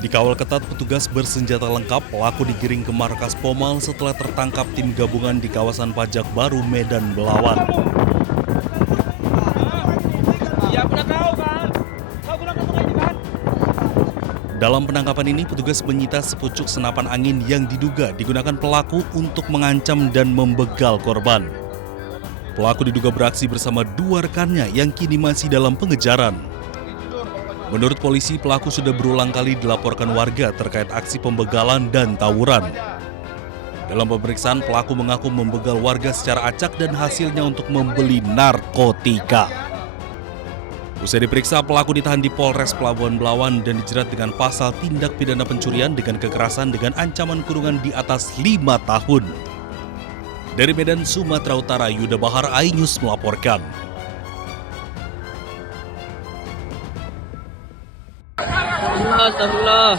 Dikawal ketat petugas bersenjata lengkap, pelaku digiring ke markas Pomal setelah tertangkap tim gabungan di kawasan Pajak Baru, Medan, Belawan. Dalam penangkapan ini, petugas menyita sepucuk senapan angin yang diduga digunakan pelaku untuk mengancam dan membegal korban. Pelaku diduga beraksi bersama dua rekannya yang kini masih dalam pengejaran. Menurut polisi, pelaku sudah berulang kali dilaporkan warga terkait aksi pembegalan dan tawuran. Dalam pemeriksaan, pelaku mengaku membegal warga secara acak dan hasilnya untuk membeli narkotika. Usai diperiksa, pelaku ditahan di Polres Pelabuhan Belawan dan dijerat dengan pasal tindak pidana pencurian dengan kekerasan dengan ancaman kurungan di atas 5 tahun. Dari Medan, Sumatera Utara, Yuda Bahar, iNews melaporkan. Astagfirullah.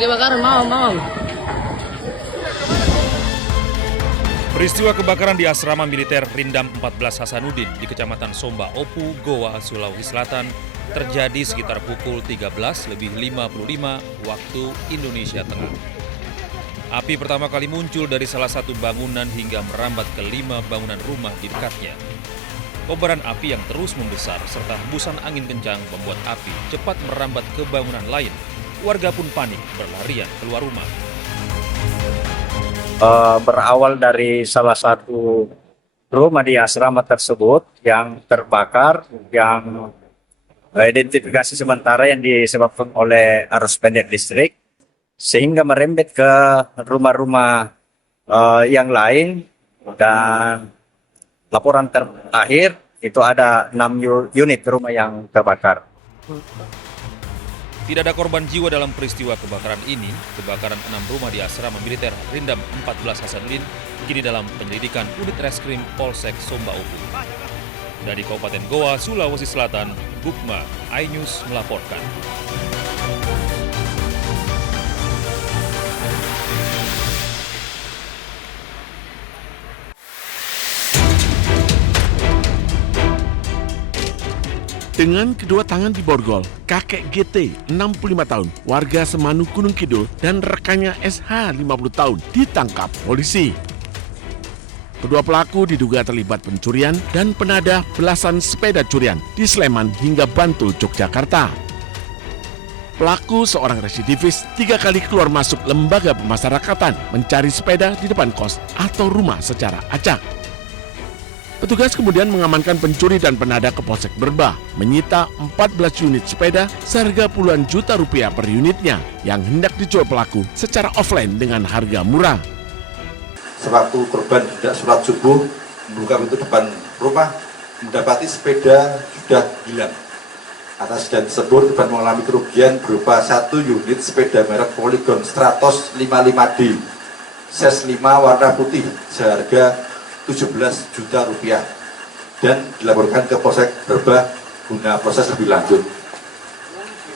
Kebakaran, mau. Peristiwa kebakaran di asrama militer Rindam 14 Hasanuddin di Kecamatan Somba Opu, Goa, Sulawesi Selatan terjadi sekitar pukul 13.55 waktu Indonesia Tengah. Api pertama kali muncul dari salah satu bangunan hingga merambat ke 5 bangunan rumah di dekatnya. Kobaran api yang terus membesar serta hembusan angin kencang membuat api cepat merambat ke bangunan lain. Warga pun panik berlarian keluar rumah. Berawal dari salah satu rumah di asrama tersebut yang terbakar, yang identifikasi sementara yang disebabkan oleh arus pendek listrik, sehingga merembet ke rumah-rumah yang lain, dan laporan terakhir itu ada 6 unit rumah yang terbakar. Tidak ada korban jiwa dalam peristiwa kebakaran ini. Kebakaran 6 rumah di asrama militer Rindam 14 Hasanuddin kini dalam penyelidikan unit reskrim Polsek Somba Opu. Dari Kabupaten Goa, Sulawesi Selatan, Bukma, iNews melaporkan. Dengan kedua tangan di borgol, kakek GT 65 tahun, warga Semanu Gunung Kidul dan rekannya SH 50 tahun ditangkap polisi. Kedua pelaku diduga terlibat pencurian dan penadah belasan sepeda curian di Sleman hingga Bantul, Yogyakarta. Pelaku seorang residivis 3 kali keluar masuk lembaga pemasyarakatan mencari sepeda di depan kos atau rumah secara acak. Petugas kemudian mengamankan pencuri dan penadah ke Polsek Berbah, menyita 14 unit sepeda seharga puluhan juta rupiah per unitnya yang hendak dijual pelaku secara offline dengan harga murah. Sewaktu korban tidak sholat subuh, membuka pintu depan rumah, mendapati sepeda sudah hilang. Atas kejadian tersebut, korban mengalami kerugian berupa 1 unit sepeda merek Polygon Stratos 55D, ses 5 warna putih, seharga 17 juta rupiah, dan dilaporkan ke Polsek Berbah guna proses lebih lanjut.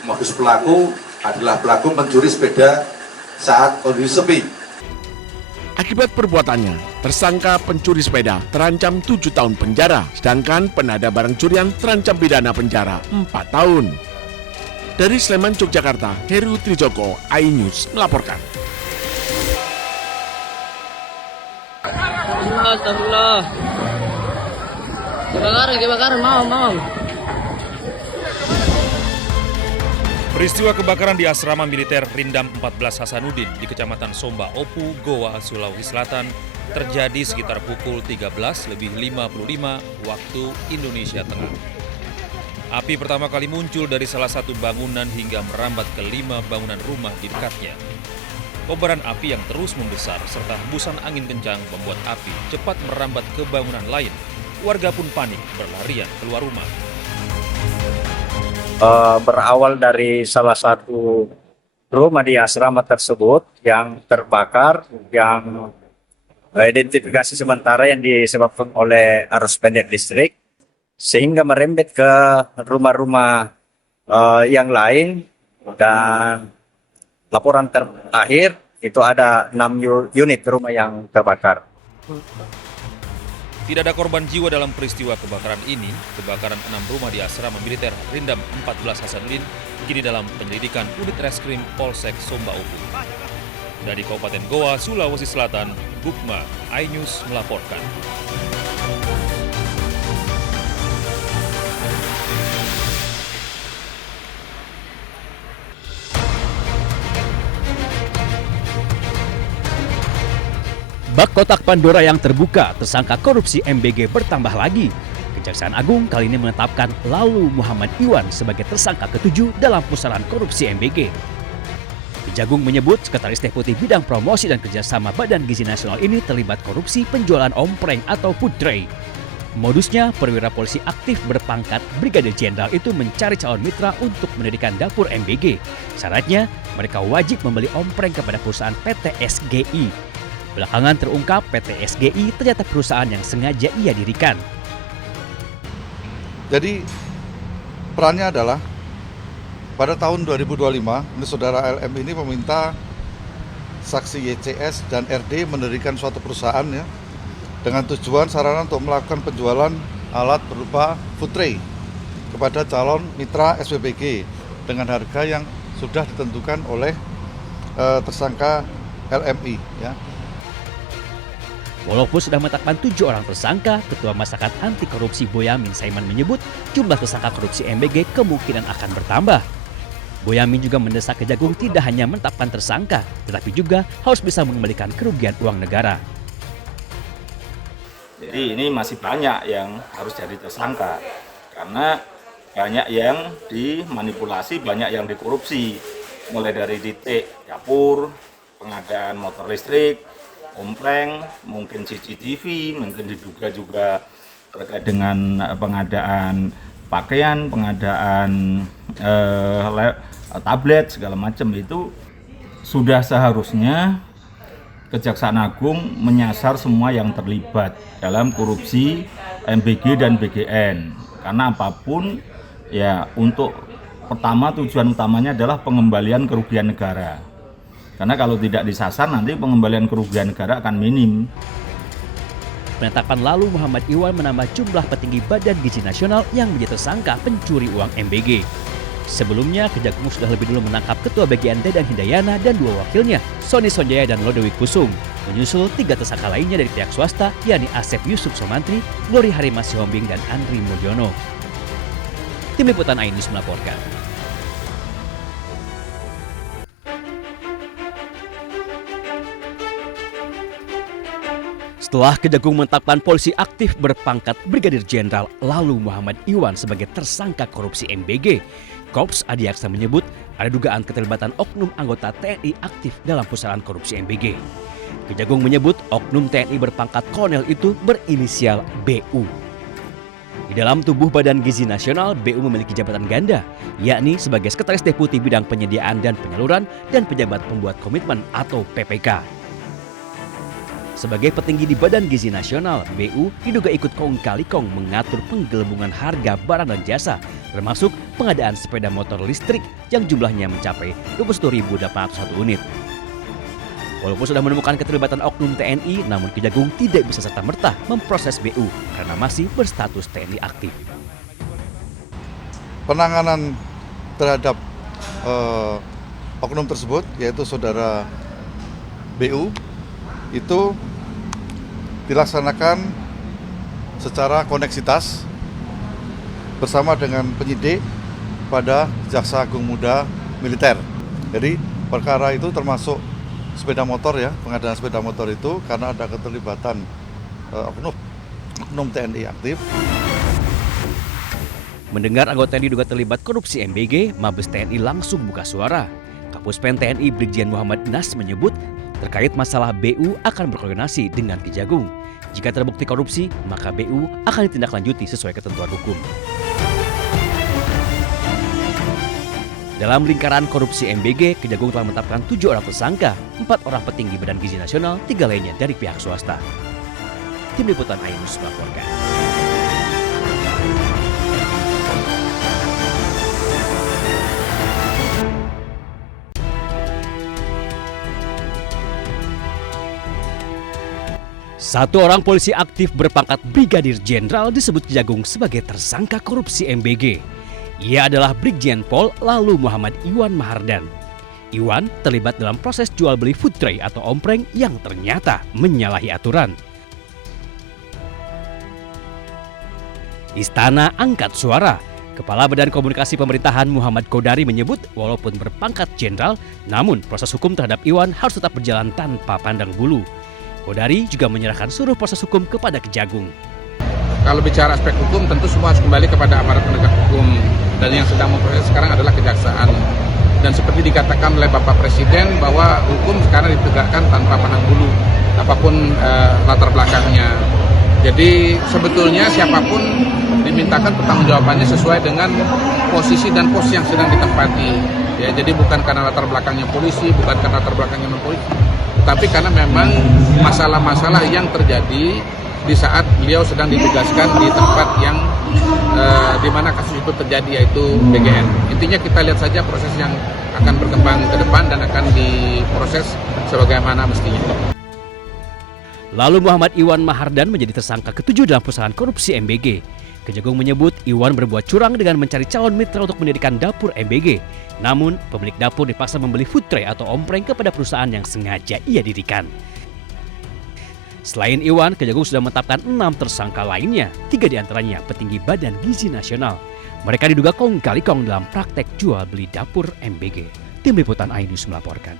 Modus pelaku adalah pelaku mencuri sepeda saat kondisi sepi. Akibat perbuatannya, tersangka pencuri sepeda terancam 7 tahun penjara, sedangkan penadah barang curian terancam pidana penjara 4 tahun. Dari Sleman, Yogyakarta, Heru Trijoko, iNews melaporkan. Astagfirullah. Kebakaran, mau. Peristiwa kebakaran di asrama militer Rindam 14 Hasanuddin di Kecamatan Somba Opu, Goa, Sulawesi Selatan terjadi sekitar pukul 13.55 waktu Indonesia Tengah. Api pertama kali muncul dari salah satu bangunan hingga merambat ke 5 bangunan rumah di dekatnya. Kobaran api yang terus membesar serta hembusan angin kencang membuat api cepat merambat ke bangunan lain. Warga pun panik berlarian keluar rumah. Berawal dari salah satu rumah di asrama tersebut yang terbakar, yang identifikasi sementara yang disebabkan oleh arus pendek listrik, sehingga merembet ke rumah-rumah yang lain, dan laporan terakhir itu ada 6 unit rumah yang terbakar. Tidak ada korban jiwa dalam peristiwa kebakaran ini. Kebakaran 6 rumah di asrama militer Rindam 14 Hasanuddin kini dalam penyelidikan unit reskrim Polsek Somba Opu. Dari Kabupaten Goa, Sulawesi Selatan, Bukma, iNews melaporkan. Bak kotak Pandora yang terbuka, tersangka korupsi MBG bertambah lagi. Kejaksaan Agung kali ini menetapkan Lalu Muhammad Iwan sebagai tersangka ke-7 dalam pusaran korupsi MBG. Kejagung menyebut Sekretaris Deputi Bidang Promosi dan Kerjasama Badan Gizi Nasional ini terlibat korupsi penjualan ompreng atau food tray. Modusnya, perwira polisi aktif berpangkat Brigadir Jenderal itu mencari calon mitra untuk mendirikan dapur MBG. Syaratnya, mereka wajib membeli ompreng kepada perusahaan PT SGI. Belakangan terungkap PT SGI ternyata perusahaan yang sengaja ia dirikan. Jadi perannya adalah pada tahun 2025, ini saudara LM ini meminta saksi YCS dan RD mendirikan suatu perusahaan ya, dengan tujuan sarana untuk melakukan penjualan alat berupa food tray kepada calon mitra SPBG dengan harga yang sudah ditentukan oleh tersangka LMI ya. Walaupun sudah menetapkan 7 orang tersangka, Ketua Masyarakat Anti Korupsi Boyamin Saiman menyebut jumlah tersangka korupsi MBG kemungkinan akan bertambah. Boyamin juga mendesak Kejagung tidak hanya menetapkan tersangka, tetapi juga harus bisa mengembalikan kerugian uang negara. Jadi ini masih banyak yang harus jadi tersangka, karena banyak yang dimanipulasi, banyak yang dikorupsi. Mulai dari titik dapur, pengadaan motor listrik, ompreng, mungkin CCTV, mungkin diduga juga terkait dengan pengadaan pakaian, pengadaan tablet, segala macam. Itu sudah seharusnya Kejaksaan Agung menyasar semua yang terlibat dalam korupsi MBG dan BGN. Karena apapun ya, untuk pertama tujuan utamanya adalah pengembalian kerugian negara. Karena kalau tidak disasar nanti pengembalian kerugian negara akan minim. Penetapan Lalu Muhammad Iwan menambah jumlah petinggi Badan Gizi Nasional yang menjadi tersangka pencuri uang MBG. Sebelumnya, Kejagung sudah lebih dulu menangkap Ketua BGN Dedan Hindayana dan 2 wakilnya, Sony Sonjaya dan Lodewijk Kusum. Menyusul 3 tersangka lainnya dari pihak swasta, yakni Asep Yusuf Somantri, Glory Harima Sihombing, dan Andri Mulyono. Tim Liputan iNews melaporkan. Setelah Kejagung menetapkan polisi aktif berpangkat Brigadir Jenderal Lalu Muhammad Iwan sebagai tersangka korupsi MBG, Korps Adiaksa menyebut ada dugaan keterlibatan oknum anggota TNI aktif dalam pusaran korupsi MBG. Kejagung menyebut oknum TNI berpangkat kolonel itu berinisial BU. Di dalam tubuh Badan Gizi Nasional, BU memiliki jabatan ganda, yakni sebagai Sekretaris Deputi Bidang Penyediaan dan Penyaluran dan Pejabat Pembuat Komitmen atau PPK. Sebagai petinggi di Badan Gizi Nasional, BU diduga ikut kong kali kong mengatur penggelembungan harga barang dan jasa, termasuk pengadaan sepeda motor listrik yang jumlahnya mencapai 21.801 unit. Walaupun sudah menemukan keterlibatan oknum TNI, namun Kejagung tidak bisa serta-merta memproses BU karena masih berstatus TNI aktif. Penanganan terhadap oknum tersebut, yaitu saudara BU, itu dilaksanakan secara koneksitas bersama dengan penyidik pada Jaksa Agung Muda Militer. Jadi perkara itu termasuk sepeda motor ya, pengadaan sepeda motor itu karena ada keterlibatan oknum TNI aktif. Mendengar anggota yang diduga terlibat korupsi MBG, Mabes TNI langsung buka suara. Kapuspen TNI Brigjen Muhammad Nas menyebut terkait masalah BU akan berkoordinasi dengan Kejagung. Jika terbukti korupsi, maka BU akan ditindaklanjuti sesuai ketentuan hukum. Dalam lingkaran korupsi MBG, Kejagung telah menetapkan 7 orang tersangka, 4 orang petinggi Badan Gizi Nasional, 3 lainnya dari pihak swasta. Tim Liputan iNews melaporkan. Satu orang polisi aktif berpangkat Brigadir Jenderal disebut Kejagung sebagai tersangka korupsi MBG. Ia adalah Brigjen Pol Lalu Muhammad Iwan Mahardan. Iwan terlibat dalam proses jual beli food tray atau ompreng yang ternyata menyalahi aturan. Istana angkat suara. Kepala Badan Komunikasi Pemerintahan Muhammad Kodari menyebut walaupun berpangkat jenderal, namun proses hukum terhadap Iwan harus tetap berjalan tanpa pandang bulu. Kodari juga menyerahkan seluruh proses hukum kepada Kejagung. Kalau bicara aspek hukum, tentu semua harus kembali kepada aparat penegak hukum. Dan yang sedang memproses sekarang adalah kejaksaan. Dan seperti dikatakan oleh Bapak Presiden bahwa hukum sekarang ditegakkan tanpa pandang bulu, apapun latar belakangnya. Jadi sebetulnya siapapun dimintakan pertanggungjawabannya sesuai dengan posisi dan pos yang sedang ditempati. Ya, jadi bukan karena latar belakangnya polisi, bukan karena latar belakangnya non-polisi, tapi karena memang masalah-masalah yang terjadi di saat beliau sedang ditugaskan di tempat yang di mana kasus itu terjadi, yaitu BGN. Intinya kita lihat saja proses yang akan berkembang ke depan dan akan diproses sebagaimana mestinya. Lalu Muhammad Iwan Mahardan menjadi tersangka ke-7 dalam perusahaan korupsi MBG. Kejagung menyebut Iwan berbuat curang dengan mencari calon mitra untuk mendirikan dapur MBG. Namun, pemilik dapur dipaksa membeli food tray atau ompreng kepada perusahaan yang sengaja ia dirikan. Selain Iwan, Kejagung sudah menetapkan 6 tersangka lainnya, 3 diantaranya petinggi Badan Gizi Nasional. Mereka diduga kong kali kong dalam praktek jual beli dapur MBG. Tim Liputan iNews melaporkan.